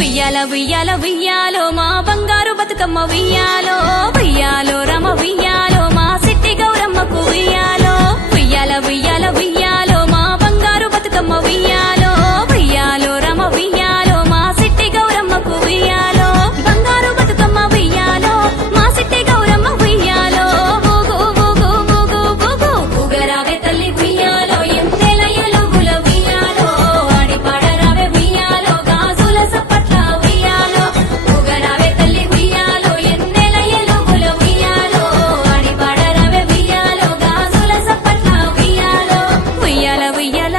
ఉయ్యాల ఉయ్యాల ఉయ్యాలో మా బంగారు బతుకమ్మ ఉయ్యాలో ఉయ్యాలో రమ ఉయ్యాలో మా సిట్టి గౌరమ్మకు ఉయ్యాలో ఉయ్యాల ఉయ్యాల ఉయ్యాలో మా బంగారు బతుకమ్మ ఉయ్యాలో ఉయ్యాలో రమ ఉయ్యాలో మా సిట్టి గౌరమ్మకు ఉయ్యాలో బంగారు బతుకమ్మ ఉయ్యాలో మా సిట్టి గౌరమ్మ ఉయ్యాలో ఊగు ఊగు ఊగు ఊగు ఊగరావే తల్లి ఉయ్యాలో ఎంతేల ఎలుగుల ఉయ్యాలో ఆడి పాడరావే ఉయ్యాలో గాజుల సప్పట్ల ఉయ్యాలో ఊగరావే తల్లి ఉయ్యాలో ఎంతేల ఎలుగుల ఉయ్యాలో ఆడి పాడరావే ఉయ్యాలో గాజుల సప్పట్ల ఉయ్యాలో ఉయ్యాల ఉయ్యాల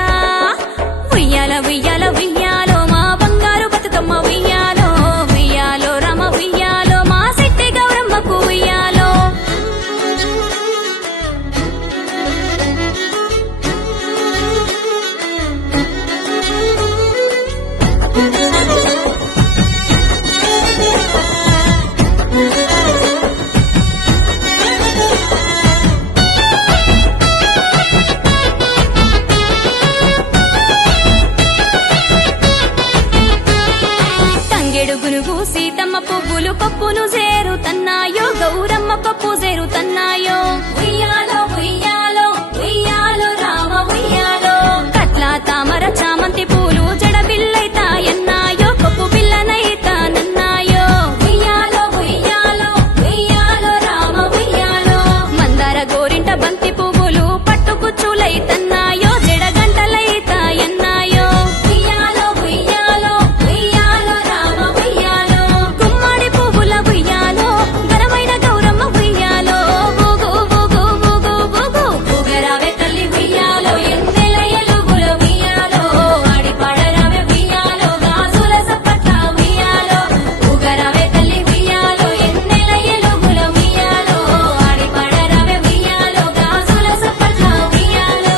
ఉయ్యాల ఉయ్యాల ఉయ్యాలో మా బంగారు బతుకమ్మ ఉయ్యాలో ఉయ్యాలో రమ ఉయ్యాలో మా సిట్టి గౌరమ్మకు ఉయ్యాలో తంగెడు గునుగు సీతమ్మ పువ్వులు పప్పును చేరుతన్నాయో గౌరమ్మ పప్పు చేరుతన్నాయో ఉయ్యాలో ఉయ్యాలో ఉయ్యాలో రామ ఉయ్యాలో కట్ల తామర చామంతి పూలు జడబిల్లైతాయన్నాయో పప్పు బిల్లనైతానన్నాయో ఉయ్యాలో ఉయ్యాలో ఉయ్యాలో రామ ఉయ్యాలో మందార గోరింట బంతి పువ్వులు పట్టుకుచ్చులైతన్నాయో జడగంటలైతాయన్నాయో ఉయ్యాలో ఉయ్యాలో ఉయ్యాలో రామ ఉయ్యాలో గుమ్మడి పువ్వుల ఉయ్యాలో ఘనమైన గౌరమ్మ ఉయ్యాలో ఊగు ఊగు ఊగు ఊగు ఊగరావే తల్లి ఉయ్యాలో ఎంతెల ఎలుగుల ఉయ్యాలో ఆడి పాడరావే ఉయ్యాలో గాజుల సప్పట్ల ఉయ్యాలో ఊగరావే తల్లి ఉయ్యాలో ఎన్నెల ఎలుగుల ఉయ్యాలో ఆడి పాడరావే ఉయ్యాలో గాజుల సప్పట్ల ఉయ్యాలో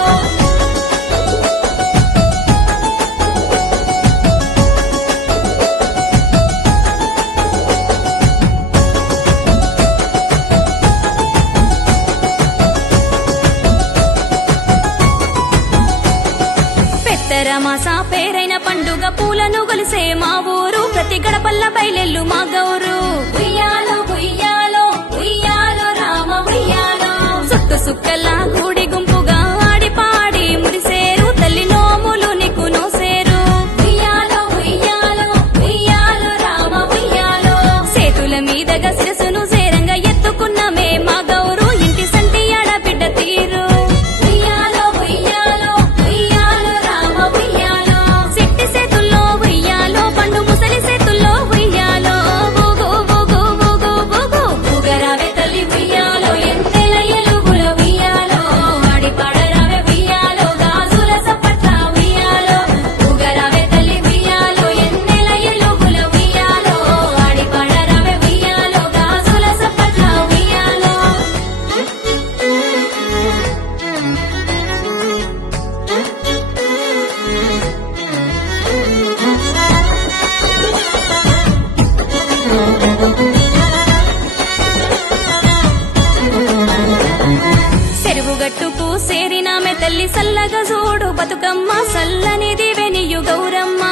పెత్తరమాస పేరైన పండుగ పూలను గొలిసే మా ఊరు ప్రతి గడపల్ల బయలెల్లు మా గౌరు ఉయ్యాలో ఉయ్యాలో ఉయ్యాలో రామ ఉయ్యాలో సుట్టు సుక్కల కూడి గుంపుగా ఆడి పాడి మురిసేరు తల్లి నోములు నీకు నోసేరు ఉయ్యాలో ఉయ్యాలో ఉయ్యాలో రామ ఉయ్యాలో సేతుల మీదగా శిరసును సేరంగా ఎత్తుకున్నమే మా గౌరు ఇంటి సంటి ఆడబిడ్డ తీరు ఉయ్యాలో ఉయ్యాలో ఉయ్యాలో రామ ఉయ్యాలో సిట్టి సేతుల్లో ఉయ్యాలో పండు ముసలి సేతుల్లో ఉయ్యాలో ఊగు ఊగు ఊగు ఊగు ఊగరావే తల్లి ఉయ్యాలో ఎంతెల ఎలుగుల ఉయ్యాలో ఆడి పాడరావే ఉయ్యాలో గాజుల సప్పట్ల ఉయ్యాలో ఊగరావే తల్లి ఉయ్యాలో ఎన్నెల ఎలుగుల ఉయ్యాలో ఆడి పాడరావే ఉయ్యాలో గాజుల సప్పట్ల ఉయ్యాలో చెరువుగట్టుకు సేరినామె తల్లి సల్లగా చూడు బతుకమ్మ సల్లనిది వెనియు గౌరమ్మ